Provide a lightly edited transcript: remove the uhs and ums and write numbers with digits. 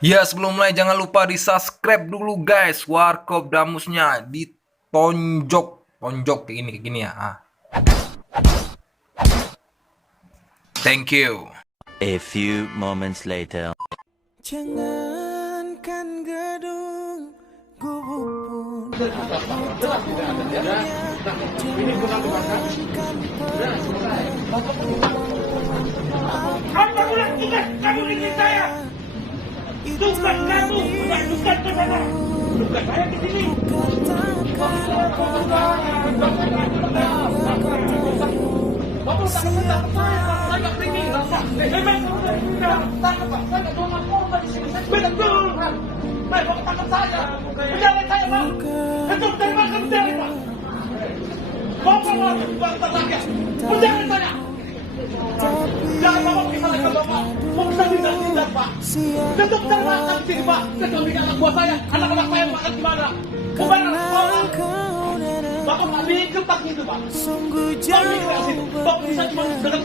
Ya, sebelum mulai jangan lupa di subscribe dulu guys. Warkop Damusnya ditonjok. Tonjok kayak gini ya. Thank you. A few moments later. Jangankan gedung gubuk pun Ini bukan Apa ulang tugas kamu ingin saya? Tugas kamu bukan ke sana. Tugas saya di sini. Bapak tak kebetulan saya nggak pergi. Memang tangkap Pak. Saya nggak mau ngomong di sini. Betul. Baik, Bapak tangkap saya. Penjara saya Pak. Itu terima kasih penjara Pak. Bapak mau bantah lagi. Penjara saya. Jangan bawa kita lagi ke Bapak. Mau bisa tidak Pak. Tetap termakan di sini Pak. Tetap tidak anak buah saya. Anak-anak saya makan gimana? Bukan sekolah. Bapak nggak bikin tak gitu Pak. sungguh Bapak bisa cuma dengan